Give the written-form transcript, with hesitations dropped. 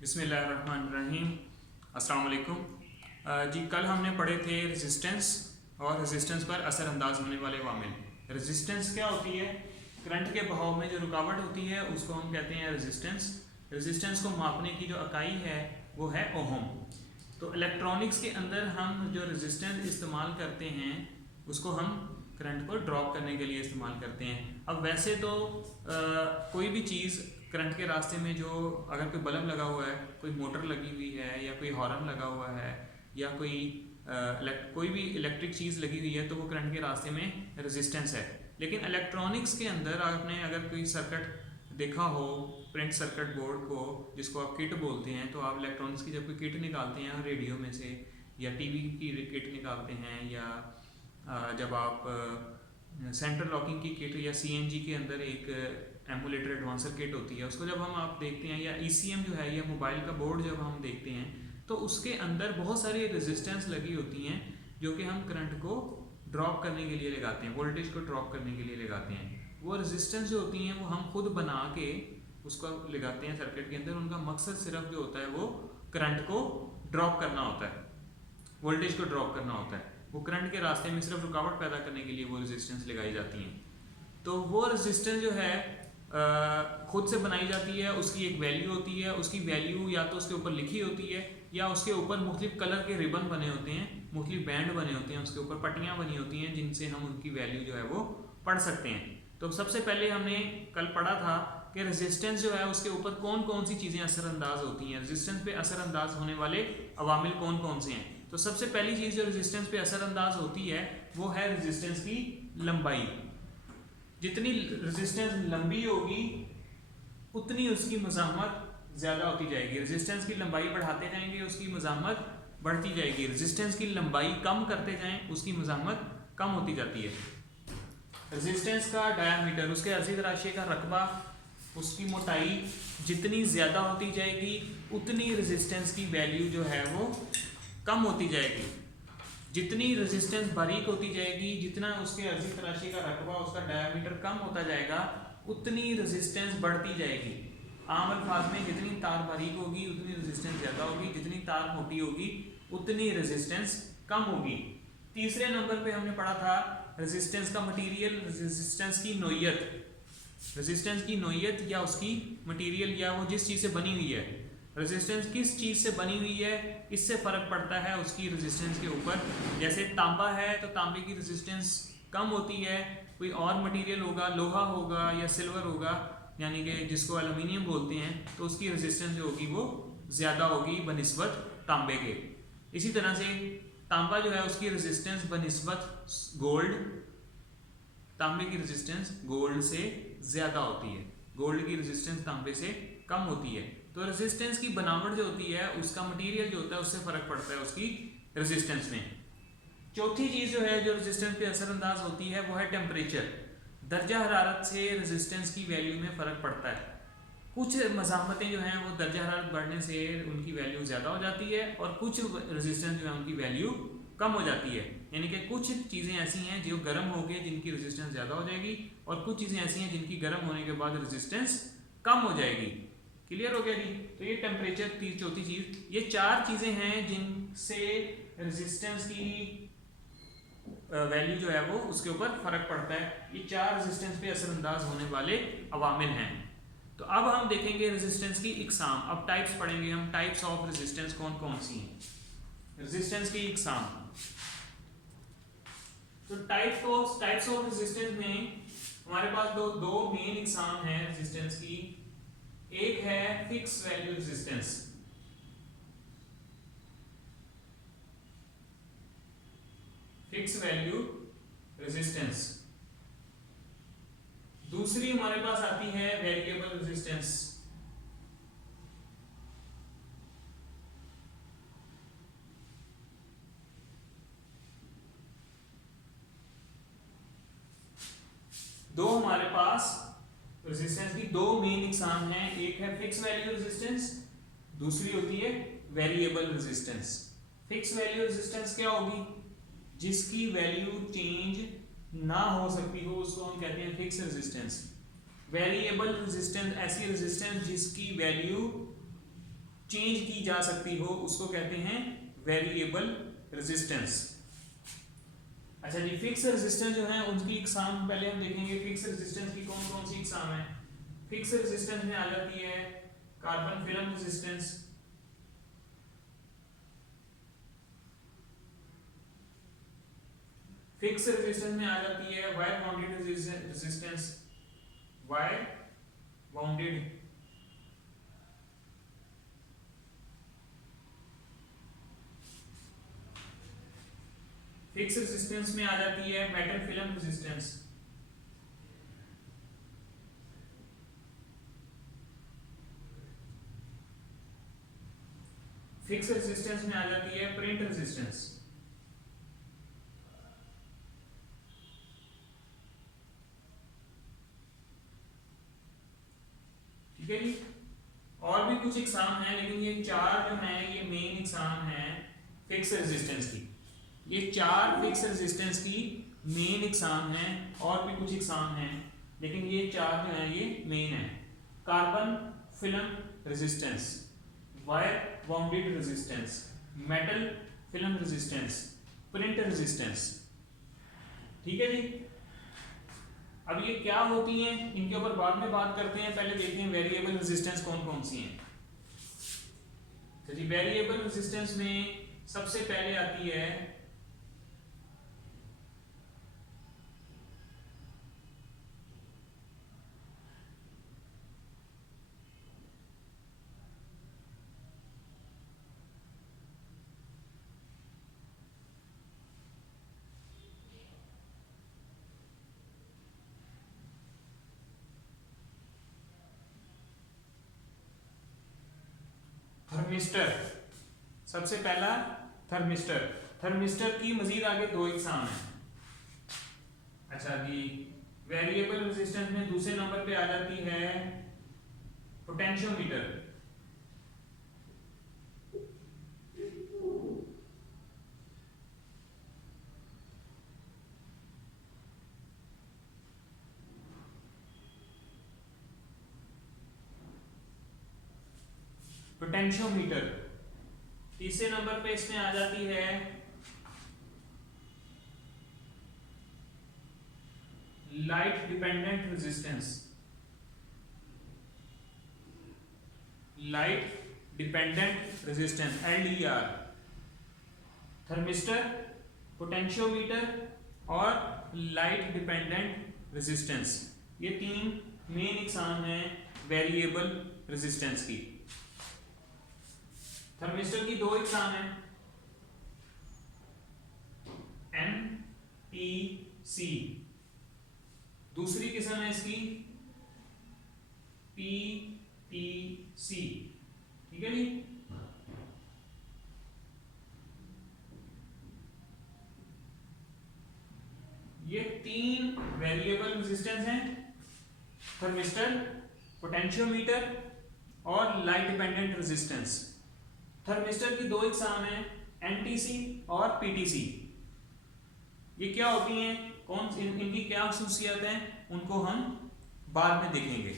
बिस्मिल्लाहिर्रहमानिर्रहीम। अस्सलाम वालेकुम। जी कल हमने पढ़े थे रेजिस्टेंस और रेजिस्टेंस पर असरअंदाज होने वाले वामिल। रेजिस्टेंस क्या होती है? करंट के बहाव में जो रुकावट होती है उसको हम कहते हैं रेजिस्टेंस। रेजिस्टेंस को मापने की जो इकाई है वो है ओहम। तो इलेक्ट्रॉनिक्स के अंदर हम जो रेजिस्टेंस इस्तेमाल करते हैं उसको हम करंट को ड्रॉप करने के लिए इस्तेमाल करते हैं। अब वैसे तो कोई भी चीज़ करंट के रास्ते में जो अगर कोई बल्ब लगा हुआ है, कोई मोटर लगी हुई है या कोई हॉर्न लगा हुआ है या कोई भी इलेक्ट्रिक चीज़ लगी हुई है तो वो करंट के रास्ते में रेजिस्टेंस है। लेकिन इलेक्ट्रॉनिक्स के अंदर आपने अगर कोई सर्किट देखा हो, प्रिंट सर्किट बोर्ड को जिसको आप किट बोलते हैं, तो आप इलेक्ट्रॉनिक्स की जब कोई किट निकालते हैं रेडियो में से या टीवी की किट निकालते हैं या जब आप सेंट्रल लॉकिंग की किट या सीएनजी के अंदर एक एमुलेटर एडवांसर किट होती है, उसको जब हम आप देखते हैं या ईसीएम जो है या मोबाइल का बोर्ड जब हम देखते हैं तो उसके अंदर बहुत सारी रेजिस्टेंस लगी होती हैं जो कि हम करंट को ड्रॉप करने के लिए लगाते हैं, वोल्टेज को ड्रॉप करने के लिए लगाते हैं। वो रेजिस्टेंस जो होती हैं वो हम खुद बना के उसको लगाते हैं सर्किट के अंदर। उनका मकसद सिर्फ जो होता है वो करंट को ड्रॉप करना होता है, वोल्टेज को ड्रॉप करना होता है। वो करंट के रास्ते में सिर्फ रुकावट पैदा करने के लिए वो रेजिस्टेंस लगाई जाती हैं। तो वो रेजिस्टेंस जो है खुद से बनाई जाती है, उसकी एक वैल्यू होती है। उसकी वैल्यू या तो उसके ऊपर लिखी होती है या उसके ऊपर मुख्तलिफ कलर के रिबन बने होते हैं, मुख्तलिफ बैंड बने होते हैं, उसके ऊपर पट्टियाँ बनी होती हैं जिनसे हम उनकी वैल्यू जो है वो पढ़ सकते हैं। तो सबसे पहले हमने कल पढ़ा था कि रेजिस्टेंस जो है उसके ऊपर कौन कौन सी चीज़ें असरअंदाज होती हैं, रेजिस्टेंस पे असरअंदाज होने वाले अवामिल कौन कौन से हैं। तो सबसे पहली चीज़ जो रेजिस्टेंस पे असरअंदाज होती है वो है रेजिस्टेंस की लंबाई। जितनी रेजिस्टेंस लंबी होगी उतनी उसकी मज़ाहमत ज़्यादा होती जाएगी। रेजिस्टेंस की लंबाई बढ़ाते जाएंगे उसकी मज़ाहमत बढ़ती जाएगी, रेजिस्टेंस की लंबाई कम करते जाएं उसकी मज़ाहमत कम होती जाती है। रेजिस्टेंस का डायामीटर, उसके अर्ज़ी तराशे का रकबा, उसकी मोटाई जितनी ज़्यादा होती जाएगी उतनी रेजिस्टेंस की वैल्यू जो है वो कम होती जाएगी। जितनी रेजिस्टेंस बारीक होती जाएगी, जितना उसके अर्जी तराशी का रकबा, उसका डायामीटर कम होता जाएगा, उतनी रेजिस्टेंस बढ़ती जाएगी। आम अल्फाज में जितनी तार बारीक होगी उतनी रेजिस्टेंस ज़्यादा होगी, जितनी तार मोटी होगी उतनी रेजिस्टेंस कम होगी। तीसरे नंबर पे हमने पढ़ा था रेजिस्टेंस का मटीरियल, रेजिस्टेंस की नोयत। रेजिस्टेंस की नोयत या उसकी मटीरियल या वो जिस चीज़ से बनी हुई है, रेजिस्टेंस किस चीज़ से बनी हुई है इससे फ़र्क पड़ता है उसकी रेजिस्टेंस के ऊपर। जैसे तांबा है तो तांबे की रेजिस्टेंस कम होती है, कोई और मटेरियल होगा, लोहा होगा या सिल्वर होगा यानी कि जिसको एल्युमिनियम बोलते हैं, तो उसकी रेजिस्टेंस जो होगी वो ज़्यादा होगी बनिस्बत तांबे के। इसी तरह से तांबा जो है उसकी रेजिस्टेंस बनिस्बत गोल्ड, तांबे की रेजिस्टेंस गोल्ड से ज़्यादा होती है, गोल्ड की रेजिस्टेंस तांबे से कम होती है। तो रेजिस्टेंस की बनावट जो होती है, उसका मटेरियल जो होता है उससे फ़र्क पड़ता है उसकी रेजिस्टेंस में। चौथी चीज़ जो है जो रेजिस्टेंस पे असरअंदाज होती है वो है टेम्परेचर। दर्जा हरारत से रेजिस्टेंस की वैल्यू में फ़र्क पड़ता है। कुछ मज़ाहमतें जो हैं वो दर्जा हरारत बढ़ने से उनकी वैल्यू ज़्यादा हो जाती है और कुछ रेजिस्टेंस जो है उनकी वैल्यू कम हो जाती है। यानी कि कुछ चीज़ें ऐसी हैं जो गर्म हो गए जिनकी रेजिस्टेंस ज़्यादा हो जाएगी और कुछ चीज़ें ऐसी हैं जिनकी गर्म होने के बाद रेजिस्टेंस कम हो जाएगी। क्लियर हो गया जी? तो ये टेम्परेचर चौथी चीज़, ये चार चीज़ें हैं जिनसे रेजिस्टेंस की वैल्यू जो है वो उसके ऊपर फ़र्क पड़ता है। ये चार रेजिस्टेंस पे असरअंदाज होने वाले अवामिल हैं। तो अब हम देखेंगे रेजिस्टेंस की इकसाम। अब टाइप्स पढ़ेंगे हम, टाइप्स ऑफ रेजिस्टेंस कौन कौन सी हैं। रेजिस्टेंस की इकसाम, तो टाइप्स ऑफ रेजिस्टेंस में हमारे पास दो मेन इकसाम हैं रेजिस्टेंस की। एक है fix value resistance, fix value resistance. दूसरी हमारे पास आती है वेरिएबल रेजिस्टेंस। दो हमारे पास रेजिस्टेंस की दो मेन इकसाम हैं, एक है फिक्स वैल्यू रेजिस्टेंस, दूसरी होती है variable resistance. Fix value resistance क्या होगी? जिसकी वैल्यू चेंज ना हो सकती हो उसको हम कहते हैं फिक्स रेजिस्टेंस। वेरिएबल रेजिस्टेंस ऐसी रेजिस्टेंस जिसकी वैल्यू चेंज की जा सकती हो उसको कहते हैं वेरिएबल रेजिस्टेंस। अच्छा जी, फिक्स रेजिस्टेंस जो है उनकी इकसाम पहले हम देखेंगे। फिक्स रेजिस्टेंस की कौन कौन सी इकसाम है। फिक्स रेजिस्टेंस में आ जाती है carbon film resistance, fix resistance में आ जाती है wire bounded resistance, wire bounded, fix resistance में आ जाती है metal film resistance, fix resistance में आ जाती है प्रिंट रेजिस्टेंस, ठीक है जी। और भी कुछ एग्जाम है लेकिन ये चार जो है ये मेन एग्जाम है फिक्स रेजिस्टेंस की। ये चार फिक्स रेजिस्टेंस की मेन एग्जाम है, और भी कुछ एग्जाम हैं लेकिन ये चार जो है ये मेन है। Carbon film resistance, wire bounded resistance, metal film resistance, print resistance, ठीक है जी। अब ये क्या होती हैं इनके ऊपर बाद में बात करते हैं, पहले देखते हैं वेरिएबल रेजिस्टेंस कौन कौन सी हैं। तो जी वेरिएबल रेजिस्टेंस में सबसे पहले आती है थर्मिस्टर। सबसे पहला थर्मिस्टर। थर्मिस्टर की मजीद आगे दो एग्जाम है। अच्छा जी, वेरिएबल रेजिस्टेंस में दूसरे नंबर पे आ जाती है पोटेंशियोमीटर। पोटेंशियोमीटर। तीसरे नंबर पे इसमें आ जाती है light dependent resistance. Light dependent resistance LDR। Thermistor, potentiometer और लाइट डिपेंडेंट रेजिस्टेंस, ये तीन मेन एग्जाम है वेरिएबल रेजिस्टेंस की। थर्मिस्टर की दो एग्जाम है, NTC। दूसरी किस्म है इसकी PTC, ठीक है जी। ये तीन वेरिएबल रेजिस्टेंस हैं, थर्मिस्टर, पोटेंशियोमीटर और लाइट डिपेंडेंट रेजिस्टेंस। थर्मिस्टर की दो एग्जाम है, NTC और PTC। ये क्या होती हैं, कौन इनकी क्या खासियत है, उनको हम बाद में देखेंगे।